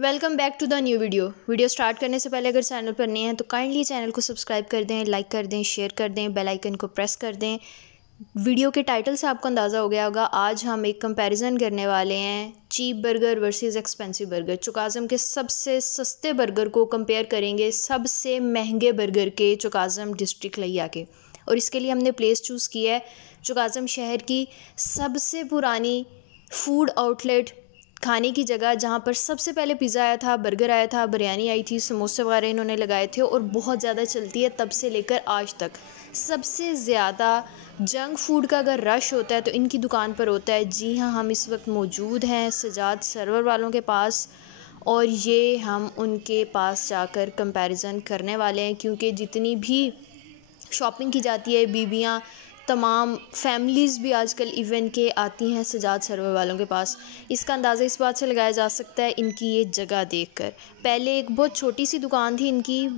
Welcome back to the new video start करने से पहले अगर चैनल पर नए हैं तो काइंडली चैनल को सब्सक्राइब कर दें, लाइक कर दें, शेयर कर दें, बेल आइकन को प्रेस कर दें। वीडियो के टाइटल से आपको अंदाज़ा हो गया होगा, आज हम एक कंपैरिजन करने वाले हैं cheap burger versus expensive burger. चौकाज़म के सबसे सस्ते बर्गर को कंपेयर करेंगे सबसे महंगे बर्गर के चौकाज़म डिस्ट्रिक्ट लिया के। और इसके लिए हमने प्लेस चूज़ किया है चौकाज़म शहर की सबसे पुरानी फूड आउटलेट खाने की जगह, जहाँ पर सबसे पहले पिज़्ज़ा आया था, बर्गर आया था, बिरयानी आई थी, समोसे वगैरह इन्होंने लगाए थे और बहुत ज़्यादा चलती है तब से लेकर आज तक। सबसे ज़्यादा जंक फूड का अगर रश होता है तो इनकी दुकान पर होता है। जी हाँ, हम इस वक्त मौजूद हैं सजाद सर्वर वालों के पास और ये हम उनके पास जाकर कंपैरिजन करने वाले हैं, क्योंकि जितनी भी शॉपिंग की जाती है बीबियाँ, तमाम फैमिलीज़ भी आजकल इवेंट के आती हैं सजाद सर्वर वालों के पास। इसका अंदाज़ा इस बात से लगाया जा सकता है इनकी ये जगह देखकर। पहले एक बहुत छोटी सी दुकान थी इनकी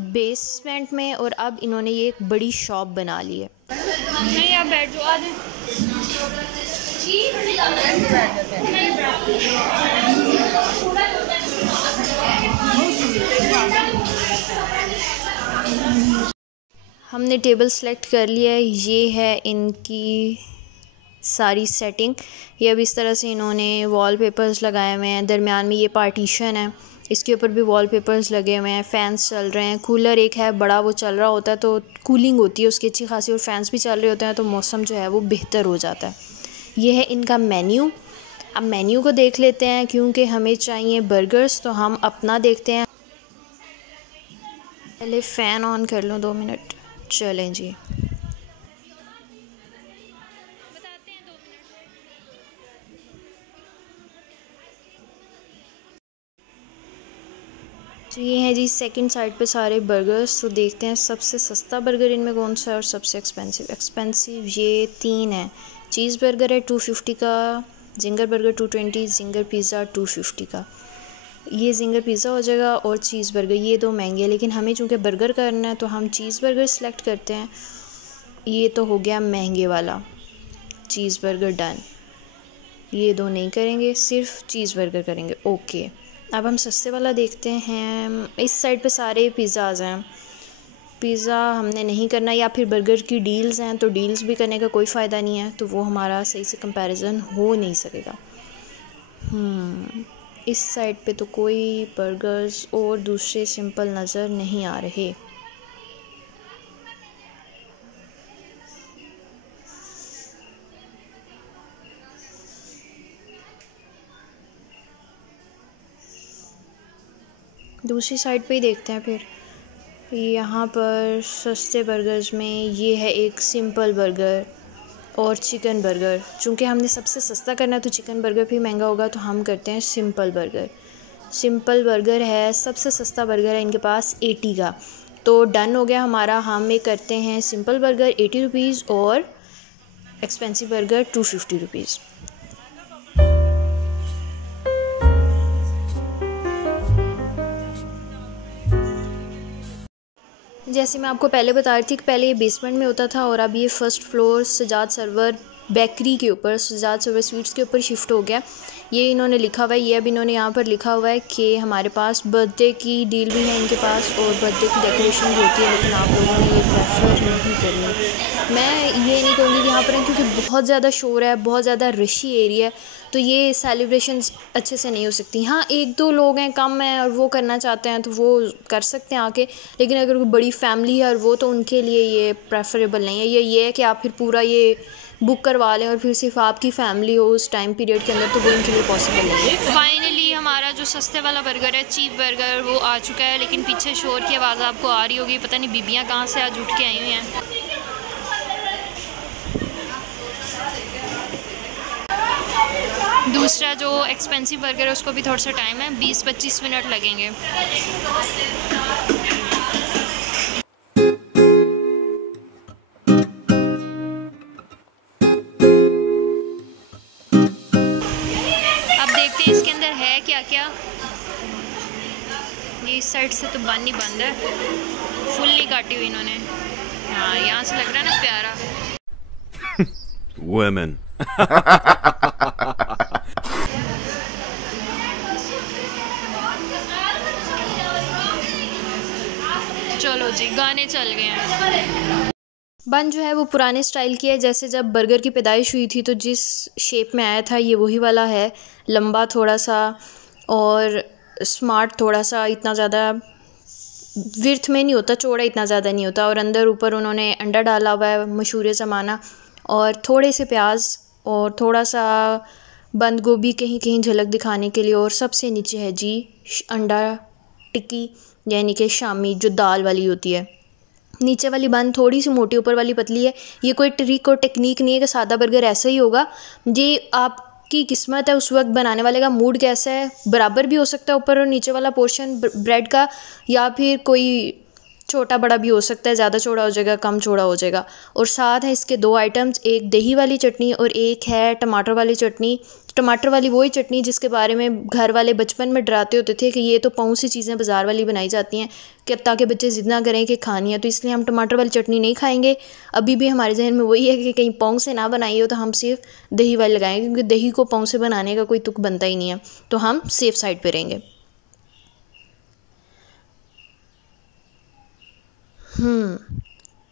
बेसमेंट में और अब इन्होंने ये एक बड़ी शॉप बना ली है। नहीं, आप बैठ जाओ, आ हमने टेबल सेलेक्ट कर लिया है। ये है इनकी सारी सेटिंग। ये अब इस तरह से इन्होंने वॉलपेपर्स लगाए हुए हैं। दरमियान में ये पार्टीशन है, इसके ऊपर भी वॉलपेपर्स लगे हुए हैं। फ़ैन्स चल रहे हैं, कूलर एक है बड़ा, वो चल रहा होता है तो कूलिंग होती है उसकी अच्छी खासी, और फैंस भी चल रहे होते हैं तो मौसम जो है वो बेहतर हो जाता है। ये है इनका मेन्यू। अब मेन्यू को देख लेते हैं, क्योंकि हमें चाहिए बर्गर्स तो हम अपना देखते हैं। पहले फ़ैन ऑन कर लूँ, 2 मिनट चलें जी। तो ये है जी सेकंड साइड पे सारे बर्गर्स। तो देखते हैं सबसे सस्ता बर्गर इनमें कौन सा है और सबसे एक्सपेंसिव ये 3 है। चीज़ बर्गर है 250 का, जिंगर बर्गर 220, जिंगर पिज़्ज़ा 250 का। ये जिंगर पिज़्ज़ा हो जाएगा और चीज़ बर्गर, ये 2 महंगे हैं, लेकिन हमें चूँकि बर्गर करना है तो हम चीज़ बर्गर सेलेक्ट करते हैं। ये तो हो गया महंगे वाला चीज़ बर्गर, डन। ये 2 नहीं करेंगे, सिर्फ चीज़ बर्गर करेंगे, ओके। अब हम सस्ते वाला देखते हैं। इस साइड पे सारे पिज़्ज़ाज़ हैं। पिज़्ज़ा हमने नहीं करना, या फिर बर्गर की डील्स हैं तो डील्स भी करने का कोई फ़ायदा नहीं है, तो वो हमारा सही से कंपैरिजन हो नहीं सकेगा। इस साइड पे तो कोई बर्गर्स और दूसरे सिंपल नज़र नहीं आ रहे। दूसरी साइड पे ही देखते हैं फिर। यहाँ पर सस्ते बर्गर्स में ये है एक सिंपल बर्गर और चिकन बर्गर। चूँकि हमने सबसे सस्ता करना है तो चिकन बर्गर भी महंगा होगा, तो हम करते हैं सिंपल बर्गर। सिंपल बर्गर है, सबसे सस्ता बर्गर है इनके पास 80 का, तो डन हो गया हमारा। हम ये करते हैं सिंपल बर्गर 80 रुपीज़ और एक्सपेंसिव बर्गर 250 रुपीज़। जैसे मैं आपको पहले बता रही थी कि पहले ये बेसमेंट में होता था और अब ये first floor Sajad Sarwar bakery के ऊपर, सजाद सर्वर स्वीट्स के ऊपर शिफ्ट हो गया। ये इन्होंने लिखा हुआ है, ये अब इन्होंने यहाँ पर लिखा हुआ है कि हमारे पास बर्थडे की डील भी है इनके पास और बर्थडे की डेकोरेशन भी होती है, लेकिन आप लोगों ने ये प्रेफर नहीं करनी। मैं ये नहीं कहूँगी कि यहाँ पर है, क्योंकि बहुत ज़्यादा शोर है, बहुत ज़्यादा रशी एरिया है, तो ये सेलिब्रेशंस अच्छे से नहीं हो सकती। हाँ, 1-2 लोग हैं, कम हैं और वो करना चाहते हैं तो वो कर सकते हैं आके, लेकिन अगर कोई बड़ी फैमिली है और वो, तो उनके लिए ये प्रेफरेबल नहीं है। ये है कि आप फिर पूरा ये बुक करवा लें और फिर सिर्फ आपकी फैमिली हो उस टाइम पीरियड के अंदर, तो वो इनके लिए पॉसिबल नहीं है। फाइनली हमारा जो सस्ते वाला बर्गर है, चीप बर्गर, वो आ चुका है, लेकिन पीछे शोर की आवाज़ आपको आ रही होगी, पता नहीं बीबियाँ कहाँ से आज उठ के आई हुई हैं। दूसरा जो एक्सपेंसिव बर्गर है उसको भी थोड़ा सा टाइम है, 20-25 मिनट लगेंगे। अब देखते हैं इसके अंदर है क्या क्या। ये इस साइड से तो बंद ही बंद है, फुल नहीं काटी हुई इन्होंने। हाँ, यहाँ से लग रहा है ना प्यारा। Women. चलो जी, गाने चल गए हैं। बन जो है वो पुराने स्टाइल की है, जैसे जब बर्गर की पैदाइश हुई थी तो जिस शेप में आया था ये वही वाला है। लंबा थोड़ा सा और स्मार्ट थोड़ा सा, इतना ज़्यादा विर्थ में नहीं होता, चौड़ा इतना ज़्यादा नहीं होता। और अंदर ऊपर उन्होंने अंडा डाला हुआ है मशहूर ज़माना, और थोड़े से प्याज और थोड़ा सा बंद गोभी कहीं कहीं झलक दिखाने के लिए। और सबसे नीचे है जी अंडा टिक्की, यानी कि शामी जो दाल वाली होती है। नीचे वाली बंद थोड़ी सी मोटी, ऊपर वाली पतली है। ये कोई ट्रिक और टेक्निक नहीं है कि सादा बर्गर ऐसा ही होगा जी, आपकी किस्मत है, उस वक्त बनाने वाले का मूड कैसा है। बराबर भी हो सकता है ऊपर और नीचे वाला पोर्शन ब्रेड का, या फिर कोई छोटा बड़ा भी हो सकता है, ज़्यादा चौड़ा हो जाएगा कम चौड़ा हो जाएगा। और साथ है इसके दो आइटम्स, एक दही वाली चटनी और एक है टमाटर वाली चटनी। टमाटर वाली वही चटनी जिसके बारे में घर वाले बचपन में डराते होते थे कि ये तो पाँव सी चीज़ें बाज़ार वाली बनाई जाती हैं, कि ताकि बच्चे ज़िद ना करें कि खानी है, तो इसलिए हम टमाटर वाली चटनी नहीं खाएंगे। अभी भी हमारे जहन में वही है कि कहीं पाँव से ना बनाई हो तो हम सिर्फ दही वाली लगाएंगे, क्योंकि दही को पाँव से बनाने का कोई तुक बनता ही नहीं है, तो हम सेफ़ साइड पर रहेंगे।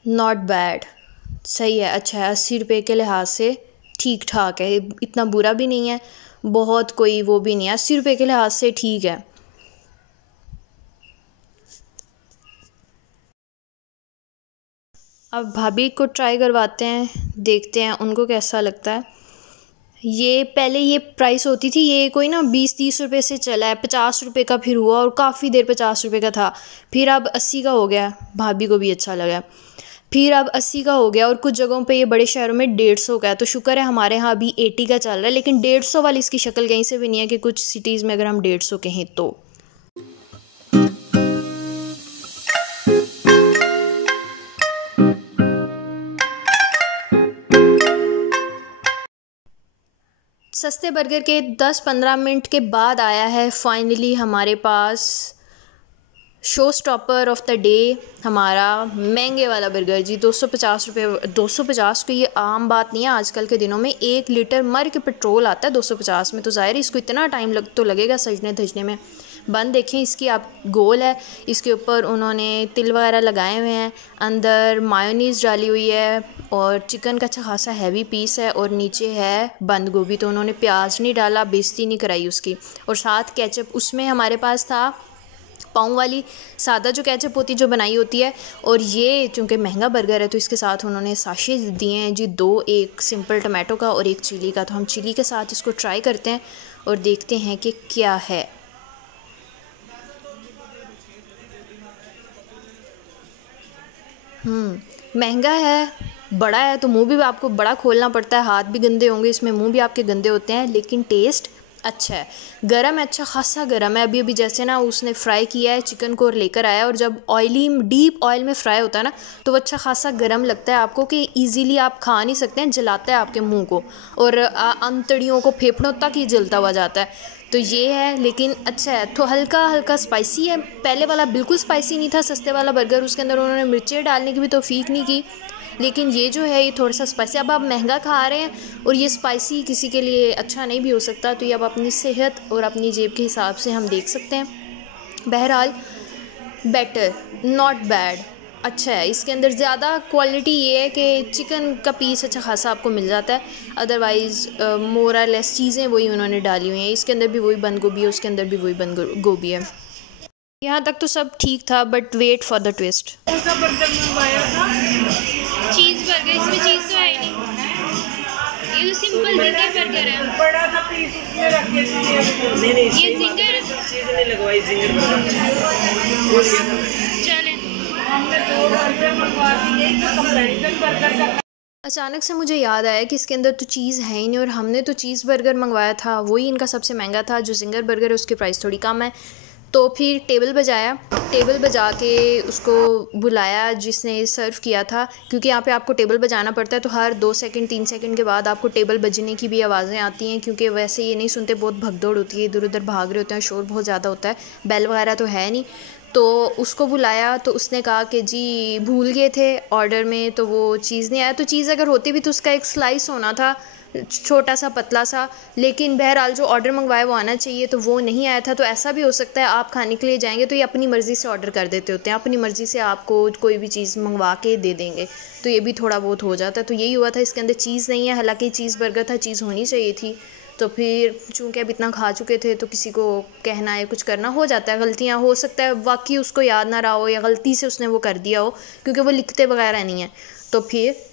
नॉट बैड, सही है, अच्छा है। 80 रुपये के लिहाज से ठीक ठाक है, इतना बुरा भी नहीं है, बहुत कोई वो भी नहीं है, 80 रुपये के लिहाज से ठीक है। अब भाभी को ट्राई करवाते हैं, देखते हैं उनको कैसा लगता है। ये पहले ये प्राइस होती थी, ये कोई ना 20-30 रुपये से चला है, 50 रुपये का फिर हुआ, और काफ़ी देर 50 रुपये का था, फिर अब 80 का हो गया। भाभी को भी अच्छा लगा, फिर अब 80 का हो गया। और कुछ जगहों पे ये बड़े शहरों में 150 का है, तो शुक्र है हमारे यहाँ अभी 80 का चल रहा है। लेकिन 150 वाली इसकी शक्ल कहीं से भी नहीं है कि कुछ सिटीज़ में अगर हम 150 कहें तो। सस्ते बर्गर के 10-15 मिनट के बाद आया है फाइनली हमारे पास show stopper of the day, हमारा महंगे वाला बर्गर जी। 250 रुपये, 250 को ये आम बात नहीं है आजकल के दिनों में। 1 लीटर मर के पेट्रोल आता है 250 में, तो ज़ाहिर इसको इतना टाइम तो लगेगा सजने धजने में। बन देखें इसकी आप, गोल है, इसके ऊपर उन्होंने तिल वगैरह लगाए हुए हैं, अंदर मायोनीज़ डाली हुई है, और चिकन का अच्छा खासा हैवी पीस है, और नीचे है बंद गोभी। तो उन्होंने प्याज नहीं डाला, बेइज्जती नहीं कराई उसकी। और साथ केचप उसमें हमारे पास था पाँव वाली सादा जो केचप होती है, जो बनाई होती है। और ये चूँकि महंगा बर्गर है तो इसके साथ उन्होंने साशे दिए हैं जी, 2, एक सिंपल टमाटो का और एक चिली का। तो हम चिली के साथ इसको ट्राई करते हैं और देखते हैं कि क्या है। महंगा है, बड़ा है, तो मुंह भी आपको बड़ा खोलना पड़ता है, हाथ भी गंदे होंगे इसमें, मुंह भी आपके गंदे होते हैं, लेकिन टेस्ट अच्छा है। गरम है, अच्छा खासा गरम है। अभी अभी जैसे ना उसने फ्राई किया है चिकन को और लेकर आया, और जब ऑयली डीप ऑयल में फ्राई होता है ना तो वो अच्छा खासा गरम लगता है आपको, कि इजीली आप खा नहीं सकते हैं, जलाता है आपके मुंह को, और अंतड़ियों को, फेफड़ों तक ही जलता हुआ जाता है। तो ये है, लेकिन अच्छा है, तो हल्का हल्का स्पाइसी है। पहले वाला बिल्कुल स्पाइसी नहीं था, सस्ते वाला बर्गर, उसके अंदर उन्होंने मिर्चें डालने की भी तौफीक नहीं की। लेकिन ये जो है ये थोड़ा सा स्पाइसी। अब आप महंगा खा रहे हैं और ये स्पाइसी किसी के लिए अच्छा नहीं भी हो सकता, तो ये अब अपनी सेहत और अपनी जेब के हिसाब से हम देख सकते हैं। बहरहाल बेटर, नॉट बैड, अच्छा है। इसके अंदर ज़्यादा क्वालिटी ये है कि चिकन का पीस अच्छा खासा आपको मिल जाता है, अदरवाइज़ मोर और लेस चीज़ें वही उन्होंने डाली हुई हैं। इसके अंदर भी वही बंद गोभी है, उसके अंदर भी वही बंद गोभी है। यहाँ तक तो सब ठीक था, but wait for the twist. कौन सा बर्गर मंगवाया था? चीज़ बर्गर, इसमें चीज़ तो है नहीं, ये तो सिंपल जिंगर बर्गर है। बड़ा सा पीस उसमें रख के नहीं ये जिंगर चीज़ नहीं लगवाई, जिंगर चलें। हमने 2 बर्गर मंगवा दिए, तो कंपैरिजन बर्गर का। अचानक से मुझे याद आया कि इसके अंदर तो चीज़ है ही नहीं, और हमने तो चीज़ बर्गर मंगवाया था, वही इनका सबसे महंगा था। जो जिंगर बर्गर है उसकी प्राइस थोड़ी कम है। तो फिर टेबल बजा के उसको बुलाया जिसने सर्व किया था, क्योंकि यहाँ पे आपको टेबल बजाना पड़ता है, तो हर 2 सेकंड 3 सेकंड के बाद आपको टेबल बजने की भी आवाज़ें आती हैं, क्योंकि वैसे ये नहीं सुनते, बहुत भगदौड़ होती है, इधर उधर भाग रहे होते हैं, शोर बहुत ज़्यादा होता है, बेल वगैरह तो है नहीं। तो उसको बुलाया तो उसने कहा कि जी भूल गए थे ऑर्डर में, तो वो चीज़ नहीं आया। तो चीज़ अगर होती भी तो उसका एक स्लाइस होना था, छोटा सा पतला सा, लेकिन बहरहाल जो ऑर्डर मंगवाया वो आना चाहिए, तो वो नहीं आया था। तो ऐसा भी हो सकता है आप खाने के लिए जाएंगे तो ये अपनी मर्ज़ी से ऑर्डर कर देते होते हैं, अपनी मर्ज़ी से आपको कोई भी चीज़ मंगवा के दे देंगे, तो ये भी थोड़ा बहुत हो जाता है। तो यही हुआ था, इसके अंदर चीज़ नहीं है, हालांकि चीज़ बर्गर था, चीज़ होनी चाहिए थी। तो फिर चूँकि अब इतना खा चुके थे तो किसी को कहना है कुछ करना हो जाता है, गलतियाँ हो सकता है वाकई उसको याद ना रहा हो या गलती से उसने वो कर दिया हो, क्योंकि वो लिखते वगैरह नहीं है। तो फिर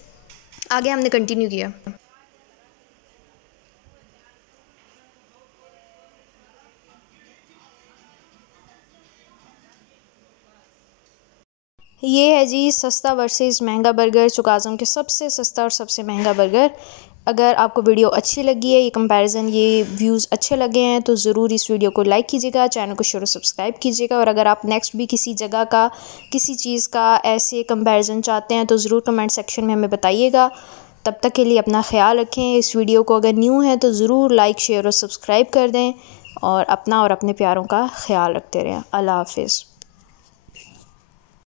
आगे हमने कंटिन्यू किया। ये है जी सस्ता वर्सेस महंगा बर्गर, चुकाज़म के सबसे सस्ता और सबसे महंगा बर्गर। अगर आपको वीडियो अच्छी लगी है, ये कंपैरिजन, ये व्यूज़ अच्छे लगे हैं, तो ज़रूर इस वीडियो को लाइक कीजिएगा, चैनल को शेयर और सब्सक्राइब कीजिएगा। और अगर आप नेक्स्ट भी किसी जगह का, किसी चीज़ का ऐसे कंपैरिजन चाहते हैं तो ज़रूर कमेंट सेक्शन में हमें बताइएगा। तब तक के लिए अपना ख्याल रखें। इस वीडियो को अगर न्यू है तो ज़रूर लाइक शेयर और सब्सक्राइब कर दें, और अपना और अपने प्यारों का ख्याल रखते रहें। अल्लाह हाफिज़।